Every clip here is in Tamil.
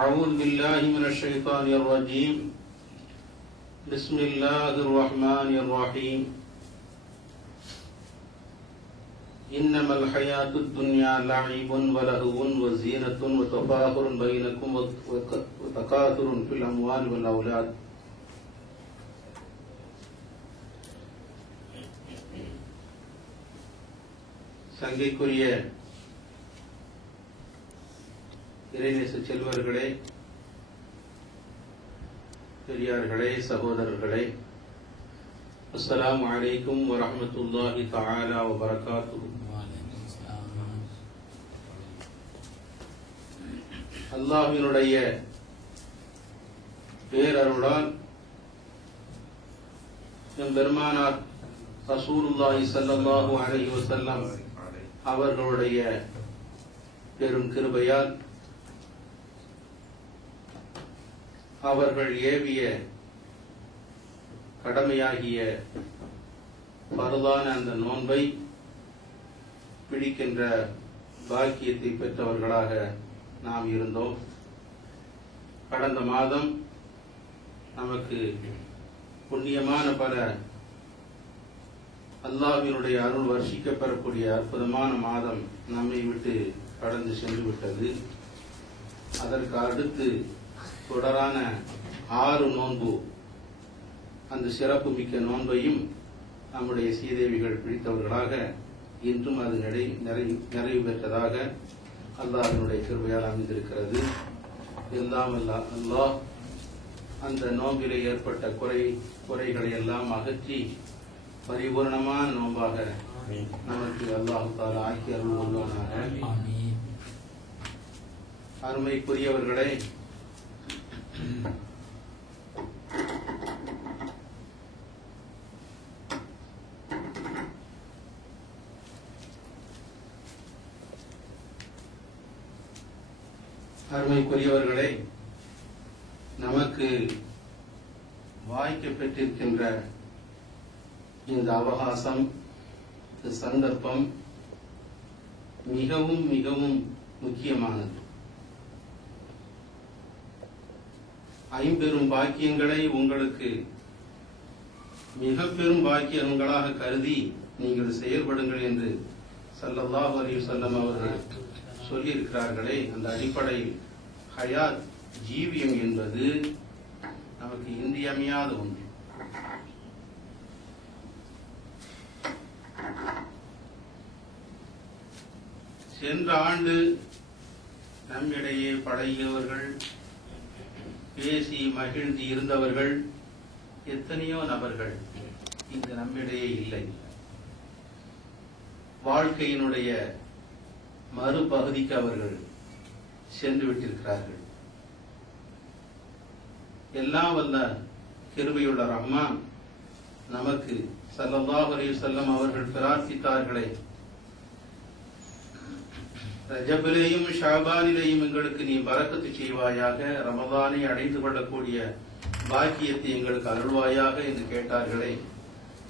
أعوذ بالله من الشيطان الرجيم بسم الله الرحمن الرحيم إنما الحياة الدنيا لعب ولهو وزينة وتفاخر بينكم وتكاثر في الأموال والأولاد சங்கைக்குரிய இறைநேச செல்வர்களே, பெரியார்களே, சகோதரர்களே, அஸ்ஸலாமு அலைக்கும் வரஹ்மத்துல்லாஹி தஆலா வ பரகாத்துஹு. அல்லாஹ்வினுடைய பேரருளால் பெருமானார் ரசூலுல்லாஹி ஸல்லல்லாஹு அலைஹி வஸல்லம் அவர்களுடைய பெரும் கிருபையால் அவர்கள் ஏவிய கடமையாகிய பரதான அந்த நோன்பை பிடிக்கின்ற பாக்கியத்தை பெற்றவர்களாக நாம் இருந்தோம். கடந்த மாதம் நமக்கு புண்ணியமான பல அல்லாஹ்வினுடைய அருள் வர்ஷிக்கப்பெறக்கூடிய அற்புதமான மாதம் நம்மை விட்டு கடந்து சென்று விட்டது. அதற்கு அடுத்து தொடரான 6 நோன்பு, அந்த சிறப்பு மிக்க நோன்பையும் நம்முடைய சீதேவிகள் பிடித்தவர்களாக இன்றும் அது நிறைவு பெற்றதாக அல்லாஹ்வினுடைய கிருபையால் அமைந்திருக்கிறது. எல்லாம் அல்லாஹ் அந்த நோம்பிலே ஏற்பட்ட குறைகளை எல்லாம் அகற்றி பரிபூர்ணமான நோன்பாக நமக்கு அல்லாஹ் தஆலா ஆக்கி அருள் கொள்வானாக. அருமைக்குரியவர்களே, நமக்கு வாய்க்க பெற்றிருக்கின்ற இந்த அவகாசம், இந்த சந்தர்ப்பம் மிகவும் மிகவும் முக்கியமானது. 5 பெரும் பாக்கியங்களை உங்களுக்கு மிக பெரும் பாக்கியங்களாக கருதி நீங்கள் செயல்படுங்கள் என்று ஸல்லல்லாஹு அலைஹி வஸல்லம் அவர்கள் சொல்லியிருக்கிறார்களே, அந்த அடிப்படையில் ஹயாத், ஜீவியம் என்பது நமக்கு இன்றியமையாத ஒன்று. சென்ற ஆண்டு நம்மிடையே பழகியவர்கள், பேசி மகிழ்ந்து இருந்தவர்கள் எத்தனையோ நபர்கள் இன்று நம்மிடையே இல்லை. வாழ்க்கையினுடைய மறுபகுதிக்கு அவர்கள் சென்று விட்டிருக்கிறார்கள். எல்லாம் வல்ல கிருபையுள்ள ரஹ்மான் நமக்கு ஸல்லல்லாஹு அலைஹி வஸல்லம் அவர்கள் பிரார்த்தித்தார்களே, ரஜபிலேயும் ஷாபானிலேயும் எங்களுக்கு நீ பரக்கத்து செய்வாயாக, ரமதானை அடைந்து கொள்ளக்கூடிய பாக்கியத்தை எங்களுக்கு அருள்வாயாக என்று கேட்டார்களே,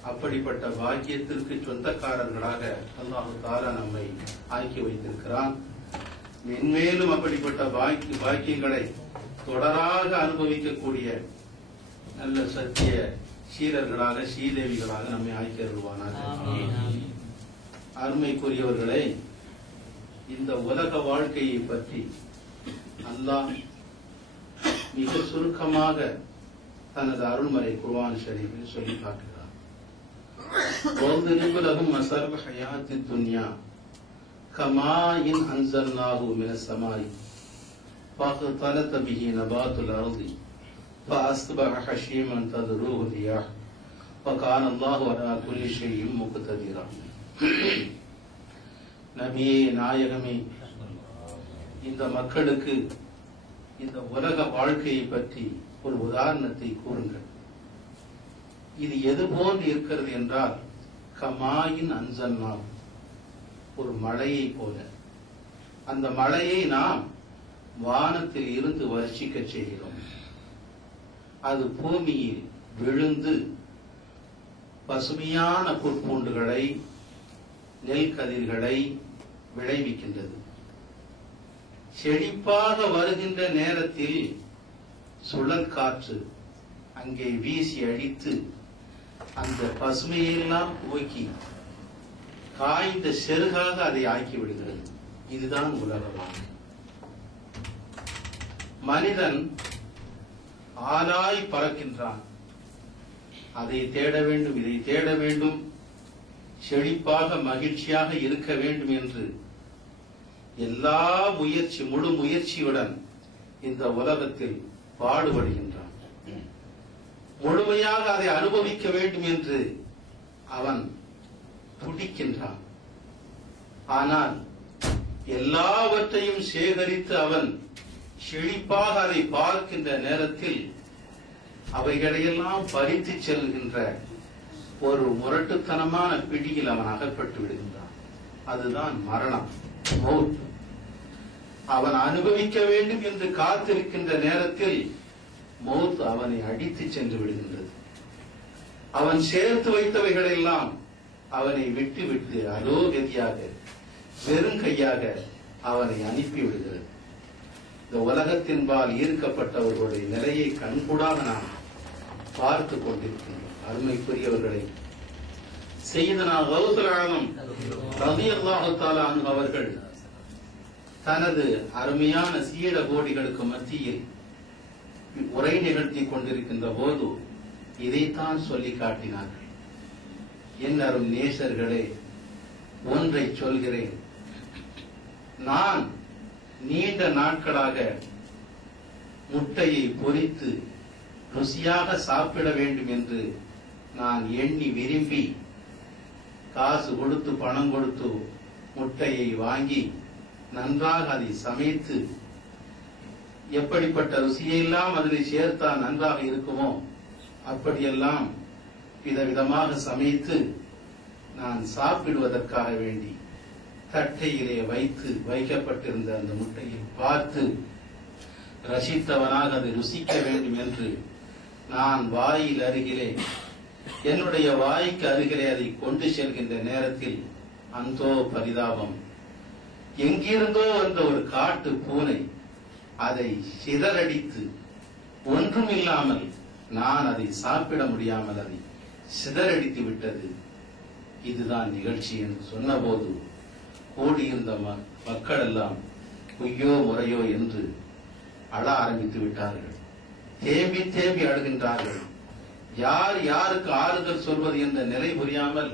அப்படிப்பட்ட பாக்கியத்திற்கு சொந்தக்காரர்களாக அல்லாஹ் தஆலா நம்மை ஆக்கி வைத்திருக்கிறான். மென்மேலும் அப்படிப்பட்ட பாக்கியங்களை தொடராக அனுபவிக்கக்கூடிய நல்ல சத்திய சீரர்களாக, சீதேவிகளாக நம்மை ஆக்கி அருள்வானாக. அருமைக்குரியவர்களே, இந்த உலக வாழ்க்கையை பற்றி அல்லாஹ் மிக சுருக்கமாக தனது அருள்மறை குர்ஆன் ஷரீஃபில் சொல்லி காட்டுகிறார். وَاضْرِبْ لَهُمْ مَثَلَ الْحَيَاةِ الدُّنْيَا كَمَاءٍ أَنزَلْنَاهُ مِنَ السَّمَاءِ فَاخْتَلَطَ بِهِ نَبَاتُ الْأَرْضِ فَأَصْبَحَ هَشِيمًا تَذْرُوهُ الرِّيَاحُ وَكَانَ اللَّهُ عَلَى كُلِّ شَيْءٍ مُقْتَدِرًا. நபியே, நாயகமே, இந்த மக்களுக்கு இந்த உலக வாழ்க்கையை பற்றி ஒரு உதாரணத்தை கூறுங்கள். இது எது போன்று இருக்கிறது என்றால், கமாயின் அன்சல்னா, ஒரு மழையை போல. அந்த மழையை நாம் வானத்தில் இருந்து வர்ஷிக்க செய்கிறோம். அது பூமியில் விழுந்து பசுமையான புற்பூண்டுகளை, நெல் கதிர்களை விளைவிக்கின்றது. செழிப்பாக வருகின்ற நேரத்தில் சுழல் காற்று அங்கே வீசி அடித்து அந்த பசுமையெல்லாம் போக்கி காய்ந்த செருகாக அதை ஆக்கி விடுகிறது. இதுதான் உலகம். மனிதன் ஆளாய் பறக்கின்றான். அதை தேட வேண்டும், இதை தேட வேண்டும், செழிப்பாக மகிழ்ச்சியாக இருக்க வேண்டும் என்று எல்லா முழு முயற்சியுடன் இந்த உலகத்தில் பாடுபடுகின்றான். முழுமையாக அதை அனுபவிக்க வேண்டும் என்று அவன் துடிக்கின்றான். ஆனால் எல்லாவற்றையும் சேகரித்து அவன் செழிப்பாக அதை பார்க்கின்ற நேரத்தில் அவைகளையெல்லாம் பறித்து செல்கின்ற ஒரு முரட்டுத்தனமான பிடியில் அவன் அகப்பட்டு விடுகின்றான். அதுதான் மரணம். அவன் அனுபவிக்க வேண்டும் என்று காத்திருக்கின்ற நேரத்தில் மௌத் அவனை அடித்து சென்று விடுகின்றது. அவன் சேர்த்து வைத்தவைகளெல்லாம் அவனை விட்டு அலோகதியாக வெறும் கையாக அவனை அனுப்பிவிடுகிறது. இந்த உலகத்தின்பால் ஈர்க்கப்பட்டவர்களுடைய நிலையை கண்கூடாக நாம் பார்த்து கொண்டிருக்கின்றோம். அருமைக்குரியவர்களை, சையதுனா கௌசுல் ஆலம் ரலியல்லாஹு தஆலா அன்ஹு அவர்கள் தனது அருமையான சீட கோடிகளுக்கு மத்தியில் உரை நிகழ்த்தி கொண்டிருக்கின்ற போது இதைத்தான் சொல்லி காட்டினார்கள். என் அரும் நேசர்களே, ஒன்றை சொல்கிறேன். நான் நீண்ட நாட்களாக முட்டையை பொரித்து ருசியாக சாப்பிட வேண்டும் என்று நான் எண்ணி விரும்பி காசு கொடுத்து பணம் கொடுத்து முட்டையை வாங்கி நன்றாக அதை சமைத்து எப்படிப்பட்ட ருசியெல்லாம் அதில் சேர்த்தால் நன்றாக இருக்குமோ அப்படியெல்லாம் விதவிதமாக சமைத்து நான் சாப்பிடுவதற்காக வேண்டி தட்டையிலே வைக்கப்பட்டிருந்த அந்த முட்டையை பார்த்து ரசித்தவனாக அதை ருசிக்க வேண்டும் என்று நான் வாயில் அருகிலே, என்னுடைய வாய்க்கு அருகிலே அதை கொண்டு செல்கின்ற நேரத்தில் அந்தோ பரிதாபம், எங்கிருந்தோ வந்த ஒரு காட்டு பூனை அதை சிதறடித்து ஒன்றுமில்லாமல் நான் அதை சாப்பிட முடியாமல் அதை சிதறடித்து விட்டது. இதுதான் நிகழ்ச்சி என்று சொன்னபோது கூடியிருந்த மக்கள் எல்லாம் பொய்யோ முறையோ என்று அழ ஆரம்பித்து விட்டார்கள். தேம்பி தேம்பி அழுகின்றார்கள். யார் யாருக்கு ஆறுதல் சொல்வது என்ற நிலை புரியாமல்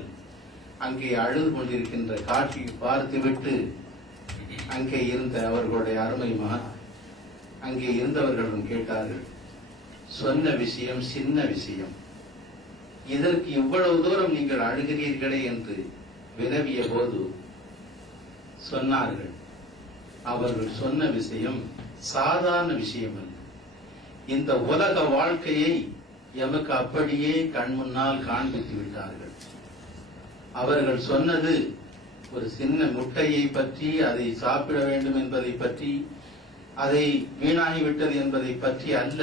அங்கே அழுது கொண்டிருக்கின்ற காட்சியை பார்த்துவிட்டு அங்கே இருந்த அவர்களுடைய அருமைமான் அங்கே இருந்தவர்களும் கேட்டார்கள், சொன்ன விஷயம் சின்ன விஷயம், இதற்கு இவ்வளவு தூரம் நீங்கள் அழுகிறீர்களே என்று வினவிய போது சொன்னார்கள், அவர்கள் சொன்ன விஷயம் சாதாரண விஷயம் அல்ல. இந்த உலக வாழ்க்கையை எமக்கு அப்படியே கண் முன்னால் காண்பித்து விட்டார்கள். அவர்கள் சொன்னது ஒரு சின்ன முட்டையை பற்றி, அதை சாப்பிட வேண்டும் என்பதை பற்றி, அதை வீணாகிவிட்டது என்பதை பற்றி அல்ல,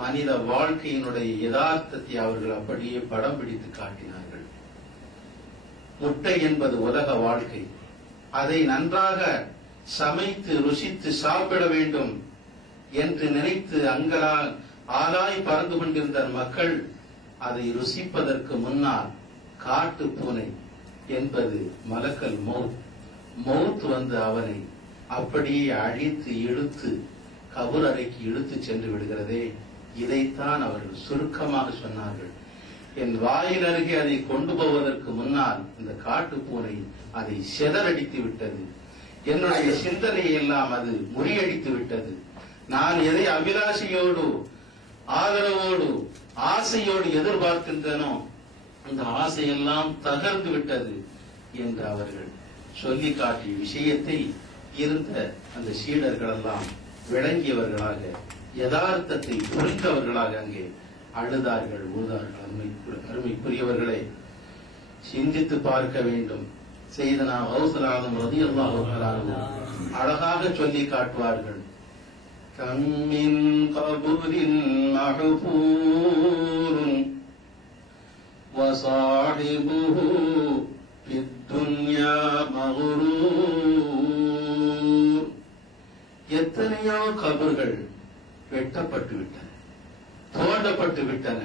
மனித வாழ்க்கையினுடைய யதார்த்தத்தை அவர்கள் அப்படியே படம் பிடித்து காட்டினார்கள். முட்டை என்பது உலக வாழ்க்கை. அதை நன்றாக சமைத்து ருசித்து சாப்பிட வேண்டும் என்று நினைத்து ஆளாய் பறந்து கொண்டிருந்த மக்கள் அதை ருசிப்பதற்கு முன்னால் காட்டு பூனை என்பது மலக்கல் மௌத் வந்து அவனை அப்படியே அழித்து இழுத்து கபர் அறைக்கு இழுத்து சென்று விடுகிறதே. இதைத்தான் அவர்கள் சுருக்கமாக சொன்னார்கள். என் வாயில் அருகே அதை கொண்டு போவதற்கு முன்னால் இந்த காட்டு பூனை அதை சிதறடித்து விட்டது. என்னுடைய சிந்தனையை எல்லாம் அது முறியடித்து விட்டது. நான் எதை அபிலாஷையோடு ஆதரவோடு ஆசையோடு எதிர்பார்க்கின்றனோ அந்த ஆசையெல்லாம் தகர்ந்து விட்டது என்று அவர்கள் சொல்லி காட்டிய விஷயத்தை இருந்த அந்த சீடர்கள் எல்லாம் விளங்கியவர்களாக, யதார்த்தத்தை புரிந்தவர்களாக அங்கே அழுதார்கள், ஊதார்கள். அருமைக்குரியவர்களை சிந்தித்து பார்க்க வேண்டும். செய்தனா கௌசுல் ஆலம் ரலியல்லாஹு தஆலா அழகாக சொல்லி காட்டுவார்கள். கம்மின் கபுரின் மஹ்பூருன் வஸாஹிபுஹு ஃபித் துன்யா மக்ரூர். கபர்கள் வெட்டப்பட்டு விட்டன, தோண்டப்பட்டு விட்டன.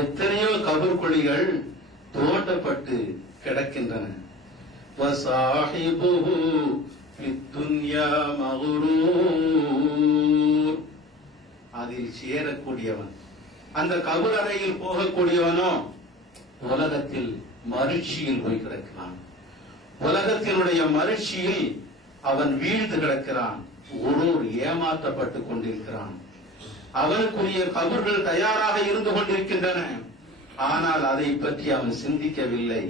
எத்தனையோ கபர் குழிகள் தோண்டப்பட்டு கிடக்கின்றன. வசாஹிபுஹு ஃபித்துன்யா மக்ரூர். அதில் சேரக்கூடியவன், அந்த கபர் அறையில் போகக்கூடியவனோ உலகத்தில் மகிழ்ச்சியில் போய் கிடக்கிறான். உலகத்தினுடைய மகிழ்ச்சியில் அவன் வீழ்ந்து கிடக்கிறான். ஒருவர் ஏமாற்றப்பட்டுக் கொண்டிருக்கிறான். அவனுக்குரிய கபர்கள் தயாராக இருந்து கொண்டிருக்கின்றன. ஆனால் அதை பற்றி அவன் சிந்திக்கவில்லை.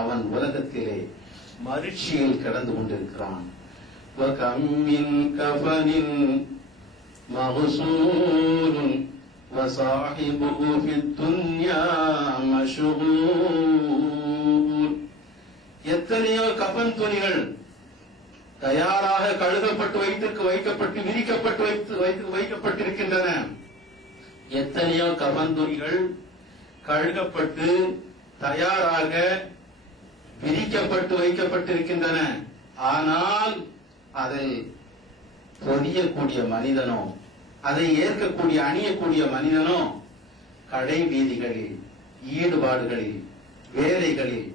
அவன் உலகத்திலே மகிழ்ச்சியில் கிடந்து கொண்டிருக்கிறான். எத்தனையோ கபன் துணிகள் தயாராக கழுகப்பட்டு வைக்கப்பட்டு விரிக்கப்பட்டு வைக்கப்பட்டிருக்கின்றன. எத்தனையோ கபன் துணிகள் கழுகப்பட்டு தயாராக விரிக்கப்பட்டு வைக்கப்பட்டிருக்கின்றன. ஆனால் அதை பொதியக்கூடிய மனிதனோ, அதை ஏற்கக்கூடிய அணியக்கூடிய மனிதனோ கடை வீதிகளில், ஈடுபாடுகளில், வேலைகளில்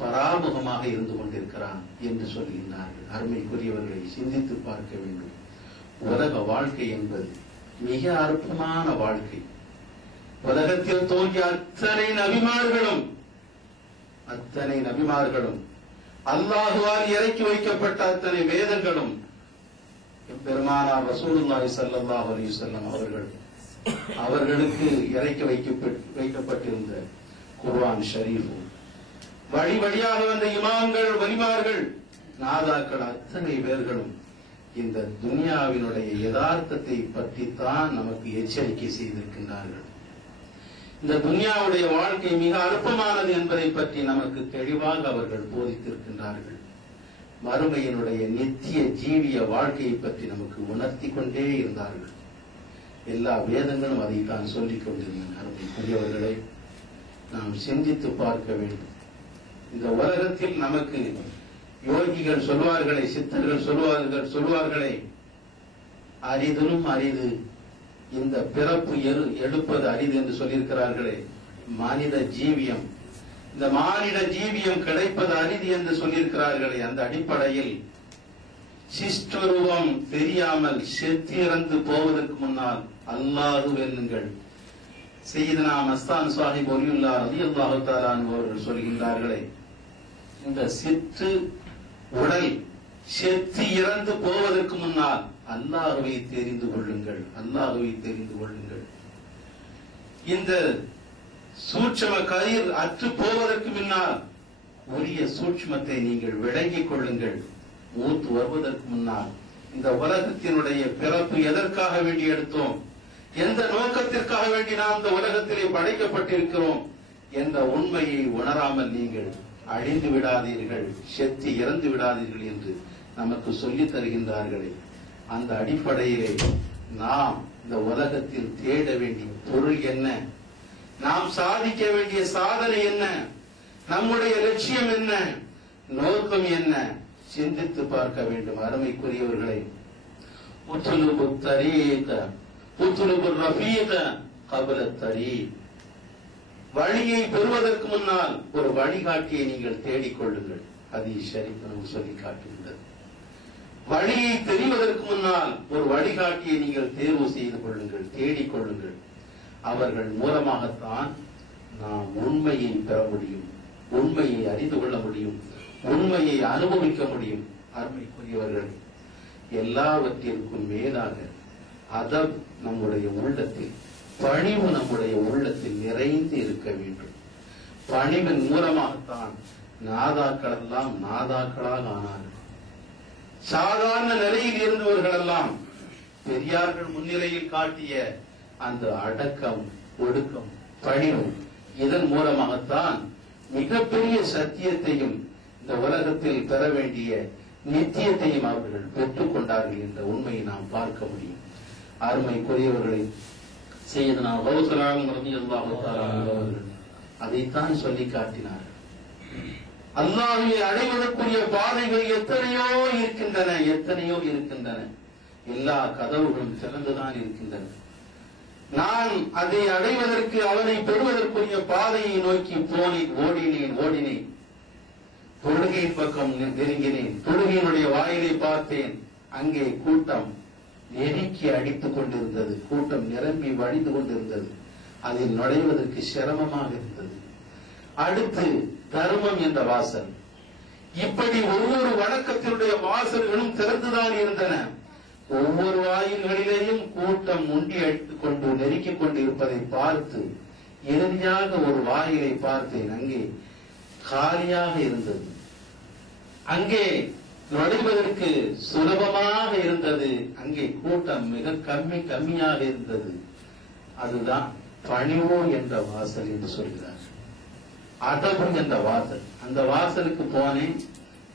பராமுகமாக இருந்து கொண்டிருக்கிறான் என்று சொல்கின்றார்கள். அருமைக்குரியவர்களை சிந்தித்து பார்க்க வேண்டும். உலக வாழ்க்கை என்பது மிக அற்பமான வாழ்க்கை. உலகத்தில் தோன்றிய அத்தனை நபிமார்களும் அல்லாஹுவால் இறக்கி வைக்கப்பட்ட அத்தனை வேதங்களும் பெருமானார் ரசூலுல்லாஹி ஸல்லல்லாஹு அலைஹி வஸல்லம் அவர்களுக்கு இறக்கி வைக்கப்பட்டிருந்த குர்ஆன் ஷரீஃபும், வழி வழியாக வந்த இமாம்கள், வலிமார்கள், நாதாக்கள் அத்தனை பேர்களும் இந்த துன்யாவினுடைய யதார்த்தத்தை பற்றித்தான் நமக்கு எச்சரிக்கை செய்திருக்கின்றார்கள். இந்த துன்யாவுடைய வாழ்க்கை மிக அற்பமானது என்பதை பற்றி நமக்கு தெளிவாக அவர்கள் போதித்திருக்கின்றார்கள். மறுமையினுடைய நித்திய ஜீவிய வாழ்க்கையை பற்றி நமக்கு உணர்த்தி கொண்டே இருந்தார்கள். எல்லா வேதங்களும் அதைத்தான் சொல்லிக் கொண்டிருந்தன. அருமைக்குரியவர்களை நாம் சிந்தித்து பார்க்க வேண்டும். இந்த உலகத்தில் நமக்கு யோகிகள் சொல்வார்களே, சித்தர்கள் சொல்வார்களே, அரிதிலும் அரிது, இந்த பிறப்பு எடுப்பது அரிது என்று சொல்லியிருக்கிறார்களே, மனித ஜீவியம், இந்த மானிட ஜீவியம் கிடைப்பது அரிது என்று சொல்லியிருக்கிறார்களே, அந்த அடிப்படையில் சிஷ்டரூபம் தெரியாமல் செத்திறந்து போவதற்கு முன்னால் அல்லாஹு வெல்லுங்கள். சையதுனா மஸ்தான் சாஹிப் வலியுல்லாஹ் ரலியல்லாஹு தஆலா அன்ஹு அவர்கள் சொல்கின்றார்களே, இந்த சிற்று உடல் செத்து இறந்து போவதற்கு முன்னால் அல்லாஹ்வை தெரிந்து கொள்ளுங்கள், அல்லாஹ்வை தெரிந்து கொள்ளுங்கள். இந்த சூட்சும கயிர் அற்று போவதற்கு முன்னால் உரிய சூட்சுமத்தை நீங்கள் விளங்கிக் கொள்ளுங்கள். மூத்து வருவதற்கு முன்னால் இந்த உலகத்தினுடைய பிறப்பு எதற்காக வேண்டி எடுத்தோம், எந்த நோக்கத்திற்காக வேண்டி நாம் இந்த உலகத்திலே படைக்கப்பட்டிருக்கிறோம் என்ற உண்மையை உணராமல் நீங்கள் அழிந்து விடாதீர்கள், செத்து இறந்து விடாதீர்கள் என்று நமக்கு சொல்லித் தருகின்றார்களே. அந்த அடிப்படையிலே நாம் இந்த உலகத்தில் தேட வேண்டிய பொருள் என்ன, நாம் சாதிக்க வேண்டிய சாதனை என்ன, நம்முடைய லட்சியம் என்ன, நோக்கம் என்ன, சிந்தித்து பார்க்க வேண்டும். அருமைக்குரியவர்களை, உத்லுபு தரீக உத்லுபு ரஃபீக கப்ல தரீக், வழியை பெறுவதற்கு முன்னால் ஒரு வழிகாட்டியை நீங்கள் தேடிக்கொள்ளுங்கள். ஹதீஸ் ஷரீஃப் நமக்கு சொல்லி காட்டுகின்றது. வழியை தெரிவதற்கு முன்னால் ஒரு வழிகாட்டியை நீங்கள் தேர்வு செய்து கொள்ளுங்கள், தேடிக்கொள்ளுங்கள். அவர்கள் மூலமாகத்தான் நாம் உண்மையை பெற முடியும், உண்மையை அறிந்து கொள்ள முடியும், உண்மையை அனுபவிக்க முடியும். அருமைக்குரியவர்கள், எல்லாவற்றிற்கும் மேலாக அதப் நம்முடைய உள்ளத்தில், பணிவு நம்முடைய உள்ளத்தில் நிறைந்து இருக்க வேண்டும். பணிவின் மூலமாகத்தான் நாதாக்கள் எல்லாம் நாதாக்களாக ஆனார்கள். சாதாரண நிலையில் இருந்தவர்கள் எல்லாம் பெரியார்கள் முன்னிலையில் காட்டிய அந்த அடக்கம், ஒடுக்கம், பணிவு, இதன் மூலமாகத்தான் மிகப்பெரிய சத்தியத்தையும் இந்த உலகத்தில் பெற வேண்டிய நித்தியத்தையும் அவர்கள் பெற்றுக் கொண்டார்கள் என்ற உண்மையை நாம் பார்க்க முடியும். அருமைக்குரியவர்களை, சையதுனா கௌஸுல் ஆலம் ரலியல்லாஹு தஆலா அவர்கள் அதைத்தான் சொல்லி காட்டினார்கள். அல்லாஹ்வை அடைவதற்குரிய பாதைகள் எத்தனையோ இருக்கின்றன, எத்தனையோ இருக்கின்றன. எல்லா கதவுகளும் திறந்துதான் இருக்கின்றன. நான் அதை அடைவதற்கு, அவனை பெறுவதற்குரிய பாதையை நோக்கி ஓடினேன். தொழுகையின் பக்கம் நெருங்கினேன். தொழுகையினுடைய வாயிலை பார்த்தேன். அங்கே கூட்டம் நெருக்கி அடித்துக் கொண்டிருந்தது. கூட்டம் நிரம்பி வழிந்து கொண்டிருந்தது. அதில் நுழைவதற்கு சிரமமாக இருந்தது. அடுத்து தர்மம் என்ற வாசல். இப்படி ஒவ்வொரு வணக்கத்தினுடைய வாசல்களும் திறந்துதான் இருந்தன. ஒவ்வொரு வாயில்களிலேயும் கூட்டம் முண்டி அடித்துக் கொண்டு நெருக்கிக் கொண்டு இருப்பதை பார்த்து இறுதியாக ஒரு வாயிலை பார்த்தேன். அங்கே காலியாக இருந்தது. அங்கே நுழைவதற்கு சுலபமாக இருந்தது. அங்கே கூட்டம் மிக கம்மியாக இருந்தது. அதுதான் பணிவோ என்ற வாசல் என்று சொல்கிறார். அதபு என்ற வாசல். அந்த வாசலுக்கு போனேன்.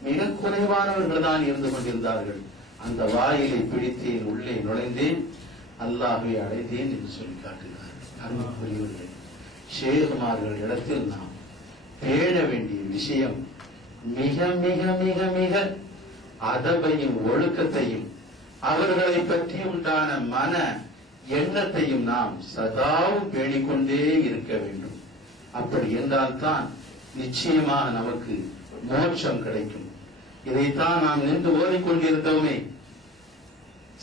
மிக குறைவானவர்கள் தான் இருந்து கொண்டிருந்தார்கள். அந்த வாயிலை பிடித்தேன், உள்ளே நுழைந்தேன், அல்லாஹ்வை அடைந்தேன் என்று சொல்லி காட்டுகிறார். அன்புக்குரியவர்களே, ஷேகுமார்கள் இடத்தில் நாம் பேண வேண்டிய விஷயம் மிக மிக மிக மிக அதபையும் ஒழுக்கத்தையும் அவர்களை பற்றி உண்டான மன எண்ணத்தையும் நாம் சதாவும் பேணிக்கொண்டே இருக்க வேண்டும். அப்படி என்றால்தான் நிச்சயமாக நமக்கு மோட்சம் கிடைக்கும். இதைத்தான் நாம் நின்று ஓதிக்கொண்டிருந்தோமே.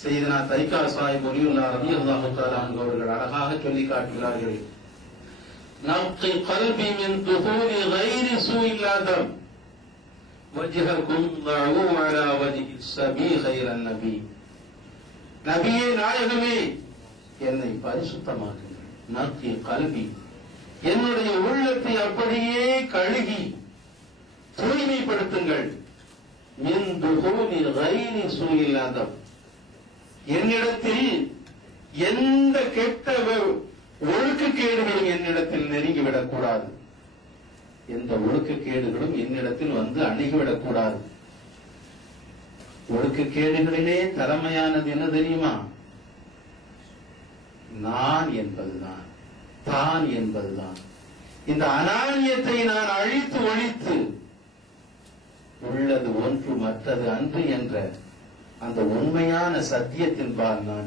செய்தனா தைக்கா சாஹிப் வலியுல்லாஹ் ரலியல்லாஹு தஆலா அன்ஹு அவர்கள் அழகாக சொல்லி காட்டுகிறார்கள். நக்கி கல்பி மின் துஹூரி கைரி சூஇல் அதம் வஜ்ஹகும் தஉ அலா வஜ்ஹி ஸபீ கைரன் நபி. நபியே, நாயகமே, என்னை பரிசுத்தமாக்குங்கள். நக்கி கல்பி, என்னுடைய உள்ளத்தை அப்படியே கழுகி தூய்மைப்படுத்துங்கள். மின் துஹூரி கைரி சூஇல் அதம், என்னிடத்தில் எந்த கெட்ட ஒழுக்கக்கேடுகளும் என்னிடத்தில் நெருங்கிவிடக் கூடாது. எந்த ஒழுக்கக்கேடுகளும் என்னிடத்தில் வந்து அணுகிவிடக் கூடாது. ஒழுக்கக்கேடுகளிலே திறமையானது என்ன தெரியுமா? நான் என்பதுதான், தான் என்பதுதான். இந்த அனானியத்தை நான் அழித்து ஒழித்து உள்ளது ஒன்று மற்றது அன்று என்ற அந்த உண்மையான சத்தியத்தின்பால் நான்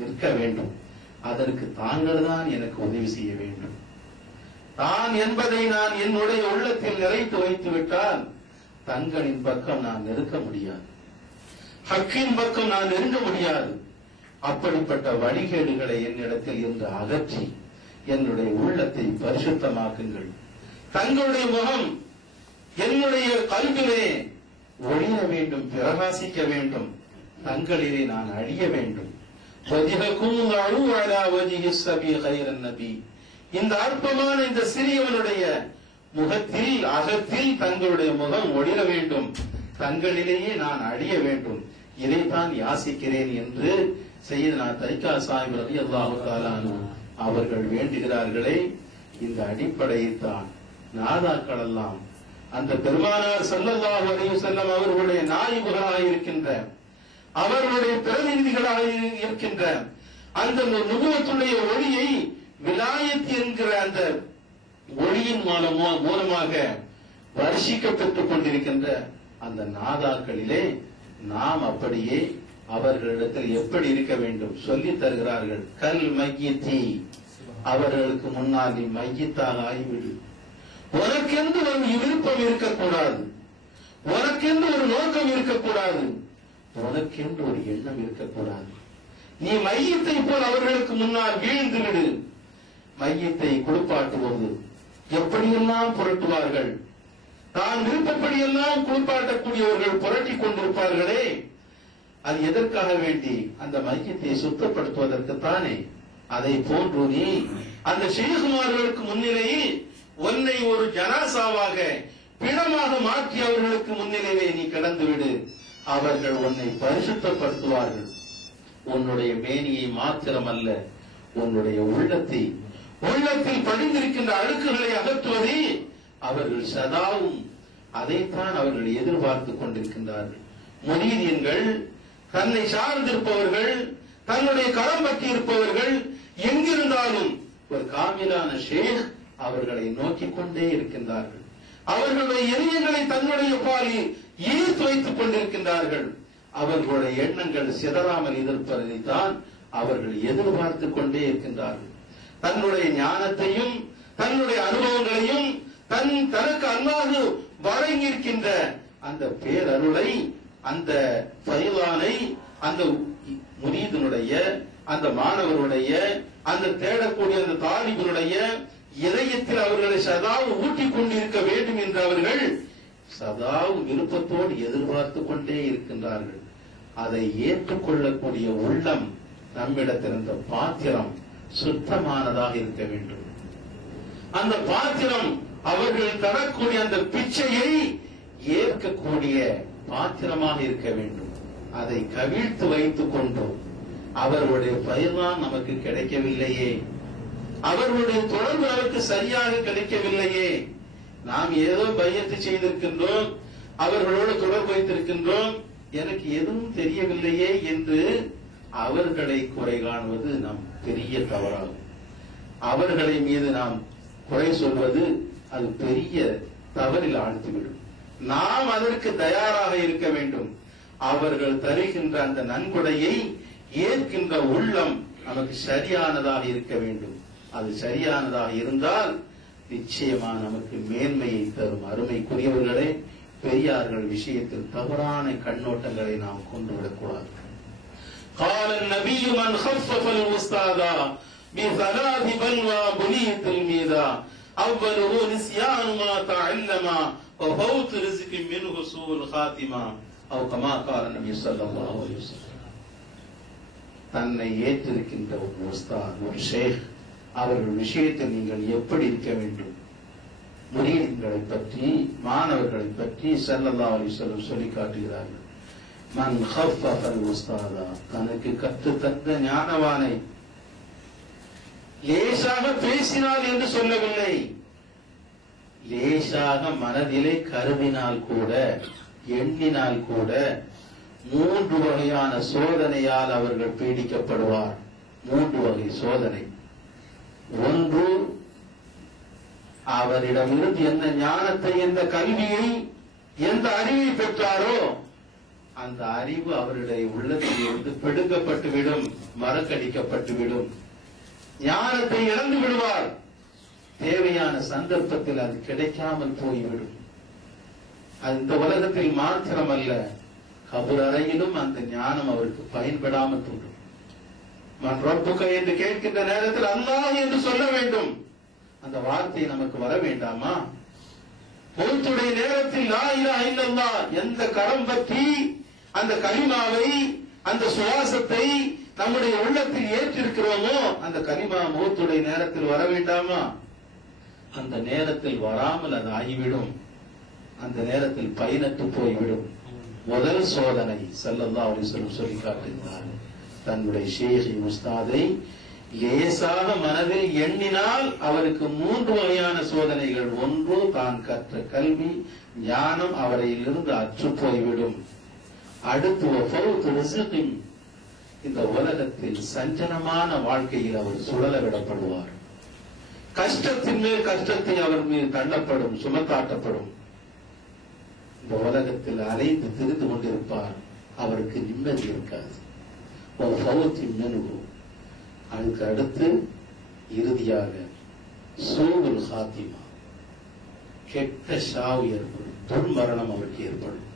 நிற்க வேண்டும். அதற்கு தாங்கள் தான் எனக்கு உதவி செய்ய வேண்டும். தான் என்பதை நான் என்னுடைய உள்ளத்தில் நிறைத்து வைத்து விட்டால் தங்களின் பக்கம் நான் நெருக்க முடியாது, ஹக்கின் பக்கம் நான் நெருங்க முடியாது. அப்படிப்பட்ட வழிகேடுகளை என்னிடத்தில் இன்று அகற்றி என்னுடைய உள்ளத்தை பரிசுத்தமாக்குங்கள். தங்களுடைய முகம் என்னுடைய கல்விலே ஒளிர வேண்டும், பிரகாசிக்க வேண்டும். தங்களிலே நான் அழிய வேண்டும். இந்த அற்பமான இந்த சிறியவனுடைய முகத்தில், அகத்தில் தங்களுடைய முகம் ஒளிர வேண்டும். தங்களிலேயே நான் அழிய வேண்டும். இதைத்தான் யாசிக்கிறேன் என்று சையதுனா தைக்கா சாஹிப் ரலியல்லாஹு தஆலா அன்ஹு அவர்கள் வேண்டுகிறார்களே. இந்த அடிப்படையைத்தான் நாதாக்கள் எல்லாம் அந்த பெருமானார் ஸல்லல்லாஹு அலைஹி வஸல்லம் அவர்களுடைய நாயிபுகளாக இருக்கின்ற, அவர்களுடைய பிரதிநிதிகளாக இருக்கின்ற அந்த நுபுவத்துடைய ஒளியை விலாயத் என்கிற அந்த ஒளியின் மூலமாக வருஷிக்கப்பட்டுக் கொண்டிருக்கின்ற அந்த நாதாக்களிலே நாம் அப்படியே அவர்களிடத்தில் எப்படி இருக்க வேண்டும் சொல்லித் தருகிறார்கள். கல் மையத்தி, அவர்களுக்கு முன்னால் நீ மையத்தாக ஆகிவிடு. உனக்கென்று ஒரு விருப்பம் இருக்கக்கூடாது, உனக்கென்று ஒரு நோக்கம் இருக்கக்கூடாது, உனக்கென்று ஒரு எண்ணம் இருக்கக்கூடாது. நீ மையத்தை போல் அவர்களுக்கு முன்னால் வீழ்ந்து விடு. மையத்தை குளிப்பாட்டுவது எப்படியெல்லாம் புரட்டுவார்கள், தான் விருப்பப்படியெல்லாம் குளிப்பாட்டக்கூடியவர்கள் புரட்டிக் கொண்டிருப்பார்களே, அது எதற்காக வேண்டி? அந்த மையத்தை சுத்தப்படுத்துவதற்குத்தானே. அதை போன்று நீ அந்த ஷேகுமார்களுக்கு முன்னிலையில் உன்னை ஒரு ஜனாசாவாக, பிணமாக மாற்றி அவர்களுக்கு முன்னிலையிலே நீ கிடந்து விடு. அவர்கள் உன்னை பரிசுத்தப்படுத்துவார்கள். உன்னுடைய மேனியை மாத்திரமல்ல, உன்னுடைய உள்ளத்தில் படிந்திருக்கின்ற அழுக்குகளை அகற்றுவதே அவர்கள் சதாவும் அதைத்தான் அவர்கள் எதிர்பார்த்துக் கொண்டிருக்கின்றார்கள். முரீதியன்கள், தன்னை சார்ந்திருப்பவர்கள், தன்னுடைய களம் பற்றி இருப்பவர்கள் எங்கிருந்தாலும் ஒரு காமிலான ஷேக் அவர்களை நோக்கிக் கொண்டே இருக்கின்றார்கள். அவர்களுடைய இதயங்களை தன்னுடைய பாலில் ஈர்த்து வைத்துக் கொண்டிருக்கின்றார்கள். அவர்களுடைய எண்ணங்கள் சிதறாமல் இருப்பதைத்தான் அவர்கள் எதிர்பார்த்து கொண்டே இருக்கின்றார்கள். தன்னுடைய ஞானத்தையும் தன்னுடைய அனுபவங்களையும் தனக்கு அல்லாஹ் வழங்கியிருக்கின்ற அந்த பேரருளை, அந்த ஃபைலானை, அந்த முரீதினுடைய, அந்த மாணவருடைய, அந்த தேடக்கூடிய அந்த தாலிபனுடைய இதயத்தில் அவர்களை சதாவும் ஊட்டிக் கொண்டிருக்க வேண்டும் என்று அவர்கள் சதாவும் விருப்பத்தோடு எதிர்பார்த்து கொண்டே இருக்கின்றார்கள். அதை ஏற்றுக்கொள்ளக்கூடிய உள்ளம் நம்மிடத்தில் அந்த பாத்திரம் சுத்தமானதாக இருக்க வேண்டும். அந்த பாத்திரம் அவர்கள் தரக்கூடிய அந்த பிச்சையை ஏற்கக்கூடிய பாத்திரமாக இருக்க வேண்டும். அதை கவிழ்த்து வைத்துக் கொண்டோம். அவர்களுடைய பயிர்தான் நமக்கு கிடைக்கவில்லையே, அவர்களுடைய தொடர்பு நமக்கு சரியாக கிடைக்கவில்லையே, நாம் ஏதோ பையத்து செய்திருக்கின்றோம், அவர்களோடு தொடர்பு வைத்திருக்கின்றோம், எனக்கு எதுவும் தெரியவில்லையே என்று அவர்களை குறை காணுவது நம் பெரிய தவறாகும். அவர்களை மீது நாம் குறை சொல்வது அது பெரிய தவறில் ஆழ்த்திவிடும். நாம் அதற்கு தயாராக இருக்க வேண்டும். அவர்கள் தருகின்ற அந்த நன்கொடையை ஏற்கின்ற உள்ளம் நமக்கு சரியானதாக இருக்க வேண்டும். அது சரியானதாக இருந்தால் நிச்சயமா நமக்கு மேன்மையை தரும். அருமைக்குரியவர்களே, பெரியார்கள் விஷயத்தில் தவறான கண்ணோட்டங்களை நாம் கொண்டுவிடக்கூடாது. قال النبي من خفف الأستاذ بثلاث بلوى بني تلميذا أوله نسيان ما تعلم وفوت رزق منه سوء الخاتمة أو كما قال النبي صلى الله عليه وسلم. தன்னை ஏற்றிருக்கின்ற ஒரு உஸ்தாத், ஒரு ஷேக், அவர்கள் விஷயத்தில் நீங்கள் எப்படி இருக்க வேண்டும்? முரீத்களை பற்றி, மாணவர்களை பற்றி ஸல்லல்லாஹு அலைஹி வஸல்லம் சொல்லி காட்டுகிறார்கள். மன் கஃபஃபல் உஸ்தாதா, தனக்கு கற்று தந்த ஞானவானை லேசாக பேசினால் என்று சொல்லவில்லை, லேசாக மனதிலே கருதினால் கூட, எண்ணினால் கூட 3 வகையான சோதனையால் அவர்கள் பீடிக்கப்படுவார். 3 வகை சோதனை. ஒன்று, அவரிடமிருந்து எந்த ஞானத்தை, எந்த கல்வியை, எந்த அறிவை பெற்றாரோ அந்த அறிவு அவருடைய உள்ளத்தில் இருந்து பிடுங்கப்பட்டுவிடும், மறக்கடிக்கப்பட்டுவிடும். ஞானத்தை இழந்து விடுவார். தேவையான சந்தர்ப்பத்தில் அது கிடைக்காமல் போய்விடும். அந்த உலகத்தில் மாத்திரமல்ல, கபர் அறையிலும் அந்த ஞானம் அவருக்கு பயன்படாமல் தோன்றும். மன் ரப்புக என்று கேட்கின்ற நேரத்தில் அல்லாஹ் என்று சொல்ல வேண்டும். அந்த வார்த்தை நமக்கு வர வேண்டாமா? மௌத்துடைய நேரத்தில் லா இலாஹ இல்லல்லாஹ் எந்த கரம் பற்றி அந்த கலிமாவை, அந்த சுவாசத்தை நம்முடைய உள்ளத்தில் ஏற்றிருக்கிறோமோ அந்த கலிமா மௌத்துடைய நேரத்தில் வர வேண்டாமா? அந்த நேரத்தில் வராமல் அது ஆகிவிடும். அந்த நேரத்தில் பயனற்று போய்விடும். முதல் சோதனை ஸல்லல்லாஹு அலைஹி வஸல்லம் சொல்லி காட்டுகிறார். தன்னுடைய ஷேഖை, உஸ்தாதை லேசாக மனதில் எண்ணினால் அவருக்கு 3 வகையான சோதனைகள். ஒன்று, தான் கற்ற கல்வி, ஞானம் அவரையிலிருந்து அற்று போய்விடும். அடுத்து வஃபௌத் ரிஸ்கின், இந்த உலகத்தில் சஞ்சலமான வாழ்க்கையில் அவர் சுழல விடப்படுவார். கஷ்டத்தின் மேல் கஷ்டத்தை அவர் மீது தள்ளப்படும், சுமத்தாட்டப்படும். இந்த உலகத்தில் அலைந்து திரிந்து கொண்டிருப்பார். அவருக்கு நிம்மதி இருக்காது. அதுக்கு அடுத்து இறுதியாக சூவுல் ஹாத்திமா, கெட்ட சாவு ஏற்படும், துர்மரணம் அவருக்கு ஏற்படும்.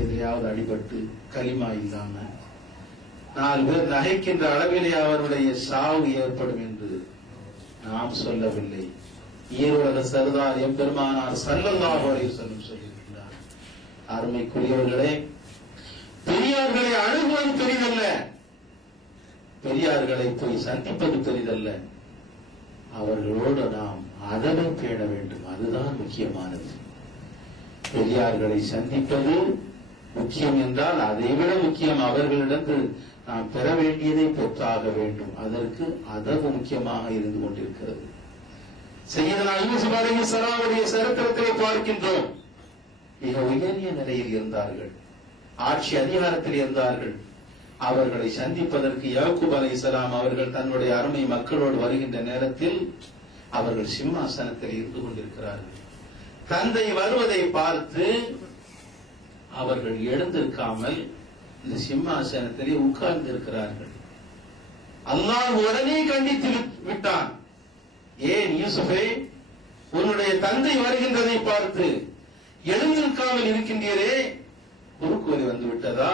எதிரையாவது அடிபட்டு கலிமா இல்லாம 4 பேர் நகைக்கின்ற அளவிலே அவருடைய சாவு ஏற்படும் என்று நாம் சொல்லவில்லை. ஈருலக சர்தார் எம்பெருமானார் ஸல்லல்லாஹு அலைஹி வஸல்லம் சொல்லியிருக்கிறார். அருமைக்குரியவர்களே, பெரியார்களை அணுகுவது பெரிதல்ல, பெரியார்களை போய் சந்திப்பது பெரிதல்ல, அவர்களோடு நாம் அதனை பேண வேண்டும். அதுதான் முக்கியமானது. பெரியார்களை சந்திப்பது முக்கியம் என்றால் அதைவிட முக்கியம் அவர்களிடந்து நாம் பெற வேண்டியதை பெற்றாக வேண்டும். அதற்கு அதவு முக்கியமாக இருந்து கொண்டிருக்கிறது. சையதுனா யூசுப் அலைஹிஸ்ஸலாமுடைய சரித்திரத்தை பார்க்கின்றோம். மிக உயரிய நிலையில் இருந்தார்கள், ஆட்சி அதிகாரத்தில் இருந்தார்கள். அவர்களை சந்திப்பதற்கு யாக்கூப் அலைஹிஸ்ஸலாம் அவர்கள் தன்னுடைய அருமை மக்களோடு வருகின்ற நேரத்தில் அவர்கள் சிம்மாசனத்தில் இருந்து கொண்டிருக்கிறார்கள். தந்தை வருவதை பார்த்து அவர்கள் எழுந்திருக்காமல் இந்த சிம்மாசனத்திலே உட்கார்ந்து இருக்கிறார்கள். அல்லாஹ் உடனே கண்டித்து விட்டான். ஏன் யூசுஃபே, உன்னுடைய தந்தை வருகின்றதை பார்த்து எழுந்திருக்காமல் இருக்கின்றீரே, குறுக்கு வந்து விட்டதா?